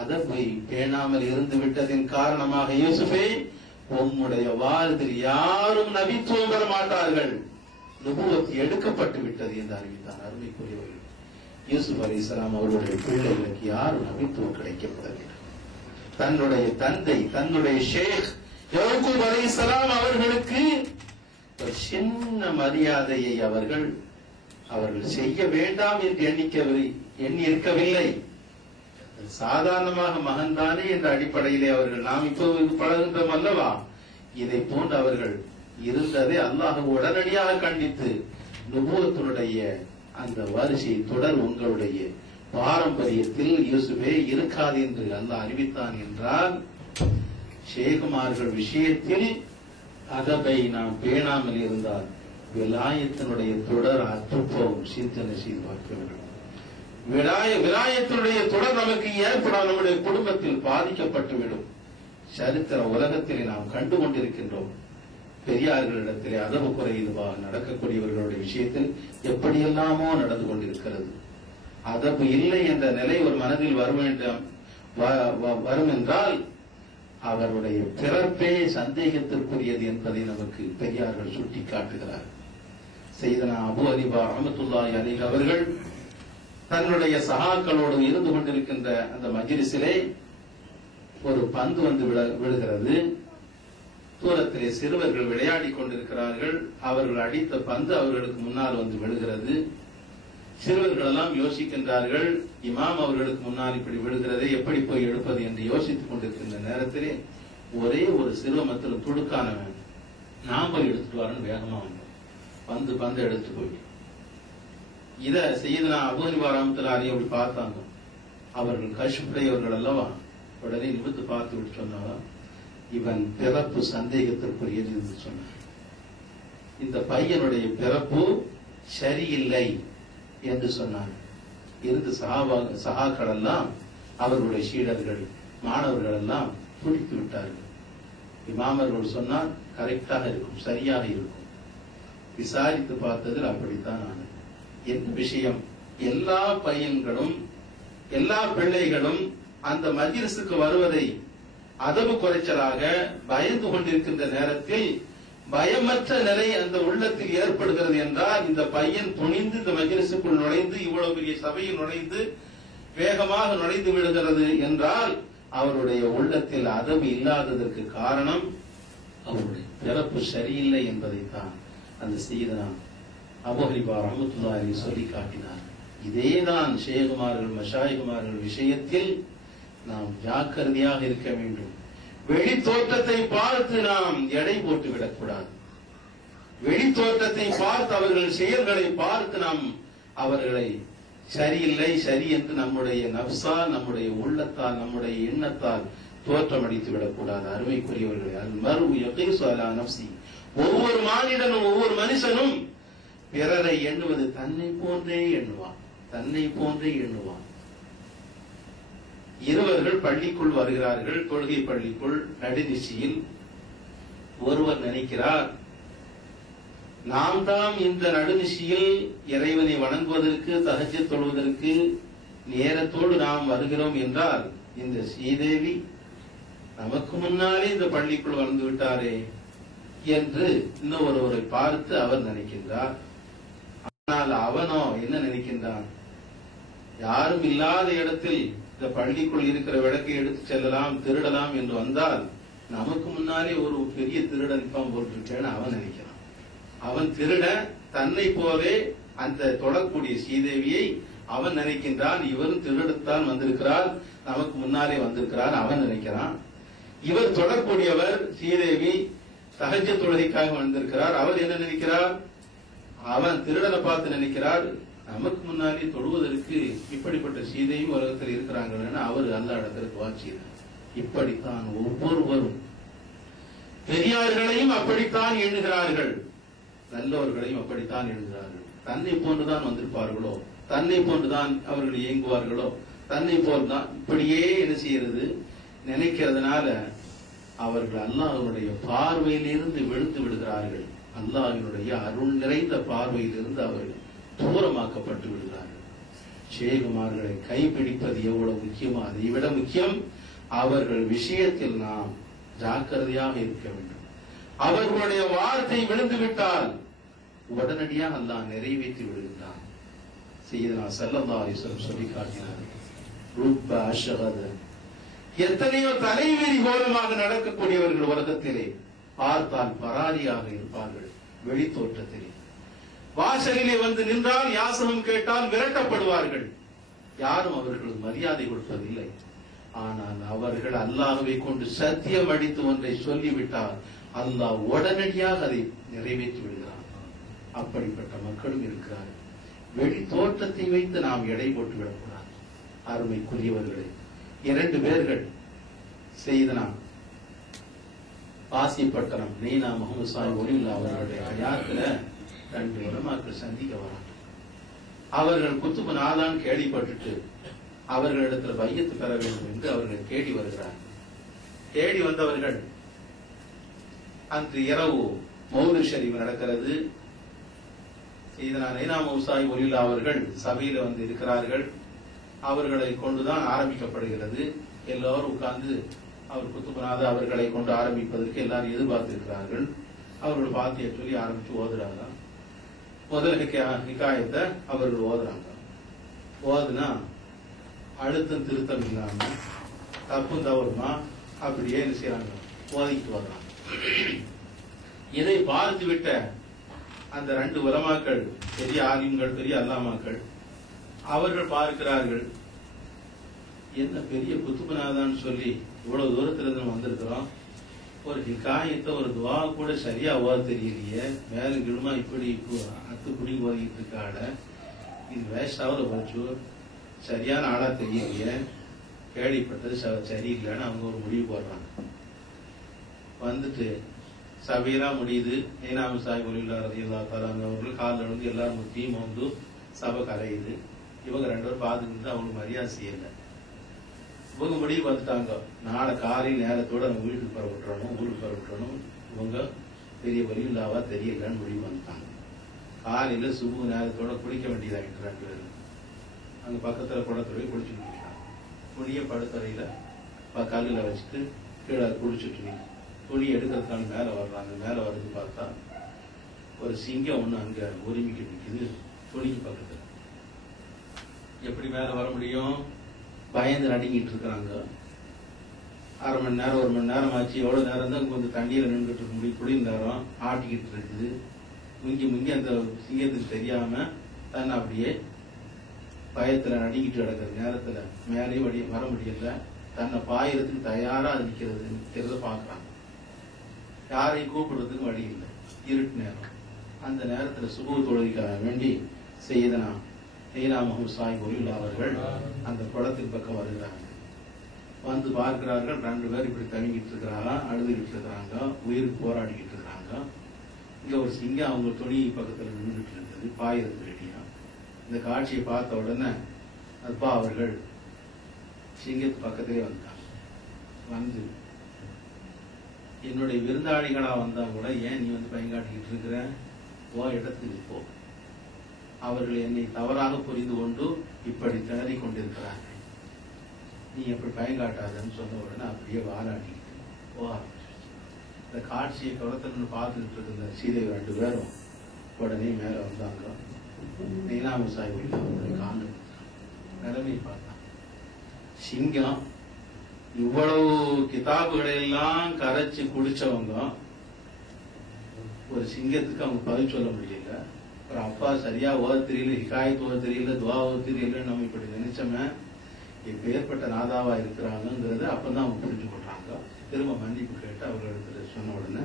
அதபை பேணாமல் இருந்து விட்டதின் காரணமாக யூசுஃபே, உம்முடைய வாழ்வில் யாரும் நபித்துவம் பெற மாட்டார்கள், நுபுவத் எடுக்கப்பட்டு விட்டது என்று அறிவித்தார். அருமைக்குரியவர்கள், யூசுப் அலைஹிஸ்ஸலாம் அவர்களுடைய பிள்ளைகளுக்கு யாரும் நபித்துவம் கிடைக்கப்படவில்லை. தன்னுடைய தந்தை, தன்னுடைய ஷேக் யாக்கூப் அலைஹிஸ்ஸலாம் அவர்களுக்கு ஒரு சின்ன மரியாதையை அவர்கள் செய்ய வேண்டாம் என்று எண்ணி இருக்கவில்லை. சாதாரணமாக மகன்தானே என்ற அடிப்படையிலே அவர்கள், நாம் இப்போது பழகின்றோம் அல்லவா, இதை போன்று அவர்கள் இருந்ததை அல்லாஹ் உடனடியாக கண்டித்து, நுபுவத்தினுடைய அந்த வரிசை தொடர் உங்களுடைய பாரம்பரியத்தில் யூசுஃபே இருக்காது என்று அல்லாஹ் அறிவித்தான் என்றால், ஷேகுமார்கள் விஷயத்தில் அதபை நாம் பேணாமல் இருந்தால் விலாயத்தினுடைய தொடர் அற்றுப்போகும். சிந்தனை செய்து பார்க்க வேண்டும். விலாயத்தினுடைய தொடர் நமக்கு ஏற்படால் நம்முடைய குடும்பத்தில் பாதிக்கப்பட்டுவிடும். சரித்திர உலகத்திலே நாம் கண்டு கொண்டிருக்கின்றோம். பெரியார்களிடத்திலே அதவு குறைவாக நடக்கக்கூடியவர்களுடைய விஷயத்தில் எப்படியெல்லாமோ நடந்து கொண்டிருக்கிறது. அதவு இல்லை என்ற நிலை ஒரு மனதில் வரும் என்றால் அவருடைய பிறப்பே சந்தேகத்திற்குரியது என்பதை நமக்கு பெரியார்கள் சுட்டி காட்டுகிறார். சையதுனா அபு ஹனீஃபா ரஹ்மத்துல்லாஹி அலைஹி அவர்கள் தன்னுடைய சகாக்களோடு இருந்து கொண்டிருக்கின்ற அந்த மஜ்லிஸிலே ஒரு பந்து வந்து விழுகிறது. தூரத்திலே சிறுவர்கள் விளையாடி கொண்டிருக்கிறார்கள். அவர்கள் அடித்த பந்து அவர்களுக்கு முன்னால் வந்து விழுகிறது. சிறுவர்கள் எல்லாம் யோசிக்கின்றார்கள், இமாம் அவர்களுக்கு முன்னால் இப்படி விழுகிறதை எப்படி போய் எடுப்பது என்று யோசித்துக் கொண்டிருக்கின்ற நேரத்திலே ஒரே ஒரு சிறுவ மத்தியில் துடுக்கானவன், நான் போய் எடுத்துட்டு வரேன்னு வேகமா வந்து பந்து எடுத்து போயிட்டு இத செய்யதுனா அபூ ஹனீஃபா ரஹ்மத்துல்லாஹி அலைஹி அப்படி பார்த்தாங்க. அவர்கள் கஷ்டப்படையவர்கள் அல்லவா, உடனே நிமிர்ந்து பார்த்து விட்டு சொன்னாங்க, இவன் பிறப்பு சந்தேகத்திற்குரியது என்று சொன்னார். இந்த பையனுடைய பிறப்பு சரியில்லை என்று சொன்னார். இருந்து சகாக்கள் எல்லாம், அவர்களுடைய சீடர்கள், மாணவர்கள் எல்லாம் துடித்து விட்டார்கள். இமாமர்கள் சொன்னால் கரெக்டாக இருக்கும், சரியாக இருக்கும். விசாரித்து பார்த்ததில் அப்படித்தான் ஆனது. என்ன விஷயம்? எல்லா பையன்களும் எல்லா பிள்ளைகளும் அந்த மஜ்லிஸுக்கு வருவதை அதவு குறைச்சலாக பயந்து கொண்டிருக்கின்ற நேரத்தில் பயமற்ற நிலை அந்த உள்ளத்தில் ஏற்படுகிறது என்றால், இந்த பையன் துணிந்து இந்த மஜ்லிஸுக்குள் நுழைந்து இவ்வளவு பெரிய சபையில் நுழைந்து வேகமாக நுழைந்து விடுகிறது என்றால் அவருடைய உள்ளத்தில் அதவு இல்லாததற்கு காரணம் அவருடைய பிறப்பு சரியில்லை என்பதைத்தான் அந்த சையதுனா அபூ ஹனீஃபா ரஹ்மத்துல்லாஹி அலைஹி சொல்லி காட்டினார். இதேதான் ஷேகுமார்கள், மஷாயிகுமார்கள் விஷயத்தில் நாம் ஜாக்கிரதையாக இருக்க வேண்டும். வெளி தோற்றத்தை பார்த்து நாம் எடை போட்டு விடக்கூடாது. வெளி தோற்றத்தை பார்த்து அவர்கள் செயல்களை பார்த்து நாம் அவர்களை சரியில்லை சரி என்று நம்முடைய நப்சால், நம்முடைய உள்ளத்தால், நம்முடைய எண்ணத்தால் தோற்றமடித்து விடக்கூடாது. அருமைக்குரியவர்களே, அல் மர்உ யகீசு அலா நப்சி, ஒவ்வொரு மானிடனும் ஒவ்வொரு மனுஷனும் பிறரை எண்ணுவது தன்னை போன்றே எண்ணுவான், தன்னை போன்றே எண்ணுவான். இருவர்கள் பள்ளிக்குள் வருகிறார்கள், தொழுகை பள்ளிக்குள் நடுநிசியில். ஒருவர் நினைக்கிறார், நாம் தான் இந்த நடுநிசியில் இறைவனை வணங்குவதற்கு, தஹஜ்ஜத் தொழுவதற்கு நேரத்தோடு நாம் வருகிறோம் என்றால் இந்த ஸ்ரீதேவி நமக்கு முன்னாலே இந்த பள்ளிக்குள் வந்து விட்டாரே என்று இன்னொருவரை பார்த்து அவர் நினைக்கின்றார். ஆனால் அவனோ என்ன நினைக்கின்றான்? யாரும் இல்லாத இடத்தில் இந்த பள்ளிக்குள் இருக்கிற விளக்கை எடுத்து செல்லலாம், திருடலாம் என்று வந்தால் நமக்கு முன்னாலே ஒரு பெரிய திருடன் இப்பம் போட்டிருக்கேன்னு அவன் நினைக்கிறான். அவன் திருட தன்னை போலே அந்த தொடக்கூடிய ஸ்ரீதேவியை அவன் நினைக்கின்றான். இவரும் திருடத்தான் வந்திருக்கிறார், நமக்கு முன்னாலே வந்திருக்கிறார் அவன் நினைக்கிறான். இவர் தொடக்கூடியவர் ஸ்ரீதேவி தஹஜ்ஜத் தொழுகைக்காக வந்திருக்கிறார். அவர் என்ன நினைக்கிறார்? அவன் திருடனை பார்த்து நினைக்கிறார், நமக்கு முன்னாலே தொழுவதற்கு இப்படிப்பட்ட ஸ்ரீதேவி உலகத்தில் இருக்கிறாங்கன்னு அவர் அந்த இடத்திற்கு வாச்சினார். இப்படித்தான் ஒவ்வொருவரும் பெரியார்களையும் அப்படித்தான் எண்ணுகிறார்கள், நல்லவர்களையும் அப்படித்தான் எழுதுகிறார்கள். தன்னை போன்றுதான் வந்திருப்பார்களோ, தன்னை போன்றுதான் அவர்கள் இயங்குவார்களோ, தன்னை போல் தான் இப்படியே என்ன செய்யறது நினைக்கிறதுனால அவர்கள் அல்லாஹ்வுடைய பார்வையிலிருந்து விழுந்து விடுகிறார்கள். அல்லாஹ்வினுடைய அருள் நிறைந்த பார்வையிலிருந்து அவர்கள் தூரமாக்கப்பட்டு விடுகிறார்கள். ஷேகுமார்களை கைப்பிடிப்பது எவ்வளவு முக்கியமோ அதை விட முக்கியம் அவர்கள் விஷயத்தில் நாம் ஜாக்கிரதையாக இருக்க வேண்டும். அவர்களுடைய வார்த்தை விழுந்து விட்டால் உடனடியாக அல்லாஹ் நிறைவேற்றி விடுகின்றான். சையதுனா ஸல்லல்லாஹு அலைஹி வஸல்லம் சொல்லி காட்டினார்கள், ருப்ப அஷ்ஹத, எத்தனையோ தலைவீரி கோலமாக நடக்கக்கூடியவர்கள் உலகத்திலே பார்த்தால் பராரியாக இருப்பார்கள். வெளித்தோற்றத்திலே வாசலிலே வந்து நின்றால் யாசகம் கேட்டால் விரட்டப்படுவார்கள். யாரும் அவர்களுக்கு மரியாதை கொடுப்பதில்லை. ஆனால் அவர்கள் அல்லாஹ்வை கொண்டு சத்தியம் அடித்து ஒன்றை சொல்லிவிட்டால் அல்லாஹ் உடனடியாக அதை நிறைவேற்றி விடுகிறான். அப்படிப்பட்ட மக்களும் இருக்கிறார்கள். வெளி தோற்றத்தை வைத்து நாம் எடை போட்டு விடக்கூடாது. அருமைக்குரியவர்களே, 2 பேர்கள் செய்தனா பாசிப்பட்டணம் நெய்னா முகமது சாஹிப் ஒலியுல்லா அவர்களுடைய ஹயாத்துல 2 உலமாக்கள் சந்திக்க வராங்க. அவர்கள் குத்துபு நாதான் கேள்விப்பட்டுட்டு அவர்களிடத்துல பையத்து பெற வேண்டும் என்று அவர்கள் தேடி வருகிறார்கள். தேடி வந்தவர்கள் அன்று இரவு மௌலித் ஷரீஃப் நடக்கிறது. சையதுனா நைனா மௌசாய் ஒலியுல்லா அவர்கள் சபையில வந்து இருக்கிறார்கள். அவர்களை கொண்டுதான் ஆரம்பிக்கப்படுகிறது. எல்லாரும் உட்கார்ந்து அவர் குத்துபநாத அவர்களை கொண்டு ஆரம்பிப்பதற்கு எல்லாரும் எதிர்பார்த்திருக்கிறார்கள். அவர்கள் பாத்திய சொல்லி ஆரம்பிச்சு ஓதுறாங்க. முதல் ஹிகாயத்தை அவர்கள் ஓதுறாங்க. ஓதுனா அழுத்தம் திருத்தம் இல்லாம தப்பும் தவறுமா அப்படியே என்ன செய்யறாங்க, ஓதிக்கிட்டு வர்றாங்க. இதை பார்த்து விட்ட அந்த 2 உலமாக்கள், பெரிய ஆலிம்கள், பெரிய அல்லாமாக்கள், அவர்கள் பார்க்கிறார்கள், என்ன பெரிய குத்துபநாதான்னு சொல்லி இவ்வளவு தூரத்திலிருந்து நம்ம வந்திருக்கிறோம், ஒரு ஹிகாயத்தை ஒரு துவா கூட சரியா ஓத தெரியலையே, மேலும் கிடுமா இப்படி அத்துக்குடி ஓதிட்டு இருக்காட, இது வேஸ்டாவது போச்சு, சரியான ஆளா தெரியலையே, கேள்விப்பட்டது சரியில்லைன்னு அவங்க ஒரு முடிவு போடுறாங்க. வந்துட்டு சபையெல்லாம் முடியுது. நைனாமு சாஹிப் ஒலியுல்லா ரலியல்லாஹு தஆலா அவர்கள் காலில் விழுந்து எல்லாரும் முத்தியும் வந்து சபை கரையுது. இவங்க 2 பேரும் பார்த்துக்கிட்டு அவங்களுக்கு மரியாதை செய்யல. இவங்க முடிவு வந்துட்டாங்க, நாளை காலையில் நேரத்தோட நம்ம வீட்டுக்கு பரவிட்டுறணும், ஊருக்கு பரவிட்டுறணும். இவங்க பெரிய ஒலியுல்லாவா தெரியலன்னு முடிவு வந்துட்டாங்க. காலையில சுபு நேரத்தோட குளிக்க வேண்டியதாகிட்டு 2 பேரும் அங்க பக்கத்துல குளத்துல போய் குளிச்சுட்டு இருக்காங்க. குளிய படுத்தறையில கல்லுல வச்சுட்டு கீழே குளிச்சுட்டு துணி எடுக்கிறதுக்கான மேல வர்றாங்க. மேல வருது பார்த்தா ஒரு சிங்கம் ஒண்ணு அங்க உரிமைக்கு நிற்குது துணிக்கு பக்கத்துல. எப்படி மேல வர முடியும்? பயந்து நடுங்கிட்டு இருக்கிறாங்க. 1/2 மணி நேரம் 1 மணி நேரம் ஆச்சு. எவ்வளவு நேரம் தான் கொஞ்சம் தண்ணியில நின்றுட்டு இருக்க முடியும்? குளிர் நேரம் ஆட்டிக்கிட்டு இருக்குது. முங்கி அந்த சிங்கத்துக்கு தெரியாம தன்னை அப்படியே பயத்துல நடுங்கிட்டு கிடக்கிற நேரத்துல மேலேயும் வர முடியல. தன்னை பாயறதுக்கு தயாரா நிக்கிறத பாக்குறாங்க. யாரையும் கூப்பிடுறதுக்கு வழி இல்லை. இருட்டு நேரம். அந்த நேரத்துல சுபு தொழுகைக்காக வேண்டி சையதுனா நைனா முஹம்மது சாஹிப் ஒலியுல்லா அவர்கள் அந்த குளத்தின் பக்கம் வருகிறாங்க. வந்து பார்க்கிறார்கள், 2 பேர் இப்படி தவிங்கிட்டு இருக்கிறாங்க, அழுதுகிட்டு இருக்கிறாங்க, உயிருக்கு போராடிக்கிட்டு இருக்கிறாங்க. இங்க ஒரு சிங்கம் அவங்க துணி பக்கத்துல நின்றுட்டு இருந்தது, பாயறதுக்கு ரெடியா. இந்த காட்சியை பார்த்த உடனே அப்பா அவர்கள் சிங்கத்து பக்கத்திலே வந்தாங்க. வந்து என்னுடைய விருந்தாளிகளா வந்தா கூட ஏன் நீ வந்து பயங்காட்டிக்கிட்டு இருக்கிற, ஓ இடத்துக்கு போ. அவர்கள் என்னை தவறாக புரிந்து கொண்டு இப்படி திணறி கொண்டிருக்கிறார்கள், நீ எப்படி பயங்காட்டாதன்னு சொன்ன உடனே அப்படியே வாராட்டிக்கிட்டு ஓ. இந்த காட்சியை குளத்துல பார்த்துக்கிட்டு இருந்த சீதை 2 பேரும் உடனே மேல வந்தாங்க. நைனாமு சாஹிப் காண்டு நிலைமை பார்த்தான். சிங்கம் இவ்வளவு கிதாபுகளை எல்லாம் கரைச்சு குடிச்சவங்க ஒரு சிங்கத்துக்கு அவங்க பதில் சொல்ல முடியல. ஒரு அப்பா சரியா ஓத தெரியல, ஹிகாயத் ஓத தெரியல, துவா ஓத தெரியல, நம்ம இப்படி நினைச்சோமே இப்ப ஏற்பட்ட நாதாவா இருக்கிறாங்கிறது அப்பதான் அவங்க புரிஞ்சு கொள்றாங்க. திரும்ப மன்னிப்பு கேட்டு அவர்களிடத்துல சொன்ன உடனே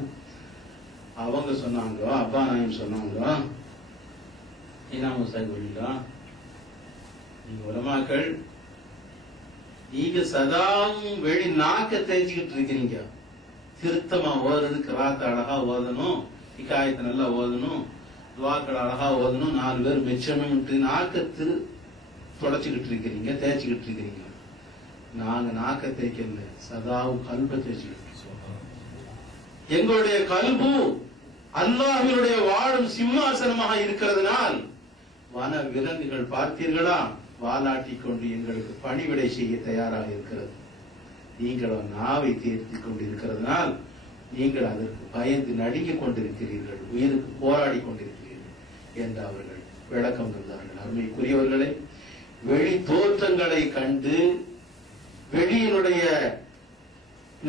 அவங்க சொன்னாங்க, அப்பா நாயம் சொன்னாங்க, நைனாமு சாஹிப் ஒலியுல்லா, நீங்க உலமாக்கள் நீங்க சதாவும் வெளி நாக்க தேய்ச்சிக்கிட்டு இருக்கிறீங்க. திருத்தமா ஓதுறது, கிராத்த அழகா ஓதணும், ஹிகாயத்தை நல்லா ஓதணும், துவாக்கள் அழகா ஓதணும், 4 பேர் மெச்சணும், நாக்க தொடச்சுக்கிட்டு இருக்கிறீங்க, தேய்ச்சிக்கிட்டு இருக்கிறீங்க. நாங்க நாக்க தேய்க்கல, சதாவு கல்ப தேய்ச்சிக்கிட்டு. எங்களுடைய கல்பு அல்லாஹ்வினுடைய வாழும் சிம்மாசனமாக இருக்கிறதுனால் வன விலங்குகள் பார்த்தீர்களா வாலாட்டிக் கொண்டு எங்களுக்கு பணிவிடை செய்ய தயாராக இருக்கிறது. நீங்களோ நாவை தேர்த்தி கொண்டிருக்கிறதுனால் நீங்கள் அதற்கு பயந்து நடுங்கிக் கொண்டிருக்கிறீர்கள், உயிருக்கு போராடி கொண்டிருக்கிறீர்கள் என்று அவர்கள் விளக்கம் தந்தார்கள். அருமைக்குரியவர்களே, வெளி தோற்றங்களை கண்டு வெளியினுடைய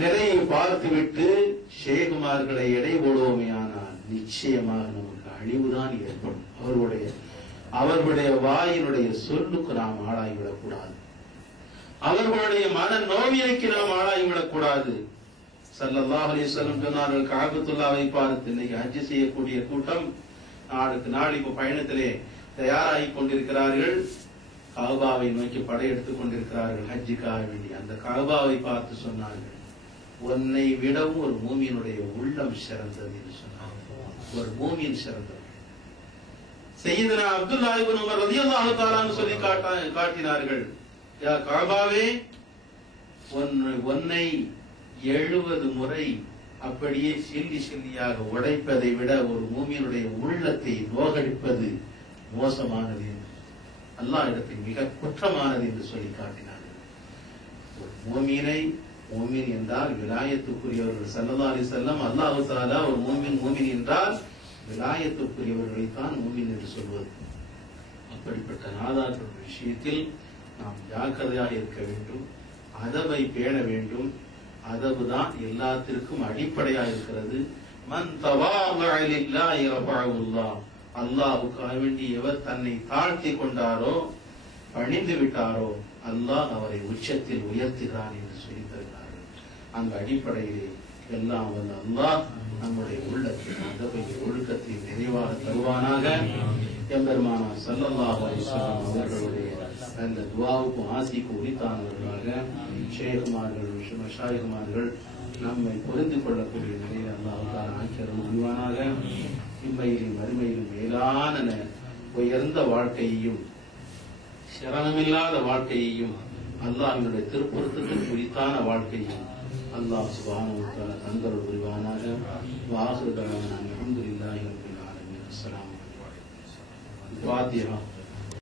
நிறையை பார்த்துவிட்டு ஷேகுமார்களை எடை போடுவோமேயானால் நிச்சயமாக நமக்கு அழிவுதான் ஏற்படும். அவர்களுடைய வாயினுடைய சொல்லுக்கு நாம் ஆளாகிவிடக் கூடாது. அவர்களுடைய மன நோவினைக்கு நாம் ஆளாகிவிடக் கூடாது. ஸல்லல்லாஹு அலைஹி வஸல்லம் சொன்னார்கள், கஅபத்துல்லாஹை பார்த்து இன்னைக்கு ஹஜ் செய்யக்கூடிய கூட்டம் நாளுக்கு நாள் இப்ப பயணத்திலே தயாராகி கொண்டிருக்கிறார்கள். கஅபாவை நோக்கி படையெடுத்துக் கொண்டிருக்கிறார்கள் ஹஜ்ஜுக்காக வேண்டி. அந்த கஅபாவை பார்த்து சொன்னார்கள், உன்னை விடவும் ஒரு மூமியினுடைய உள்ளம் சிறந்தது என்று சொன்னார்கள். ஒரு மூமியின் சிறந்தது. சையதுனா அப்துல்லாஹ் இப்னு உமர் ரலியல்லாஹு தஆலா அன்ஹு சொல்லி காட்டினார்கள், யா கஅபாவே, உன்னை 70 முறை அப்படியே சில்லி சில்லியாக உடைப்பதை விட ஒரு மூமியினுடைய உள்ளத்தை நோகடிப்பது மோசமானது என்று, அல்லாஹ் இடத்தில் மிக குற்றமானது என்று சொல்லி காட்டினார்கள். மூமின் என்றால் விலாயத்துக்குரியவர்கள். ஸல்லல்லாஹு அலைஹி வஸல்லம் அல்லாஹ் தஆலா ஒரு மூமின் என்றால் விலாயத்துக்குரியவர்களைத்தான் மூமின் என்று சொல்வது. அப்படிப்பட்ட நாதாக்கள் விஷயத்தில் நாம் ஜாக்கிரதையாக இருக்க வேண்டும், அதவை பேண வேண்டும். அதவு தான் எல்லாத்திற்கும் அடிப்படையாக இருக்கிறது. மன் தவாதஅ லில்லாஹி ரஃபஅஹுல்லாஹ், அல்லாஹ்வுக்காக வேண்டி எவர் தன்னை தாழ்த்தி கொண்டாரோ, பணிந்து விட்டாரோ, அல்லாஹ் அவரை உச்சத்தில் உயர்த்துகிறான் என்று சொல்லி தருகிறார்கள். அந்த அடிப்படையிலே எல்லாம் வல்ல அல்லாஹ் நம்முடைய உள்ளத்தில் அதவை ஒழுக்கத்தை நிறைவாக தருவானாக. எம்பெருமானார் ஸல்லல்லாஹு அலைஹி வஸல்லம் அவர்களுடைய அந்த துஆவுக்கும் ஆசிக்கும் உரித்தானவர்களாக ஷேகுமார்கள், மஷாயிகுமார்கள் நம்மை புரிந்து கொள்ளக்கூடிய நிலையில் அல்லாஹ் தஆலா ஆக்கியருள் புரிவானாக. இம்மையிலும் மறுமையிலும் மேலான உயர்ந்த வாழ்க்கையையும் சிரமமில்லாத வாழ்க்கையையும் அல்லாஹ்வினுடைய திருப்பொருத்தத்திற்கு உரித்தான வாழ்க்கையையும் அல்லாஹ் சுப்ஹானஹு வ தஆலா தந்தருள் புரிவானாக. வஆகிரு தஅவானா அல்ஹம்துலில்லாஹி ரப்பில் ஆலமீன். அஸ்ஸலாமு அலைக்கும். ஃபாத்திஹா.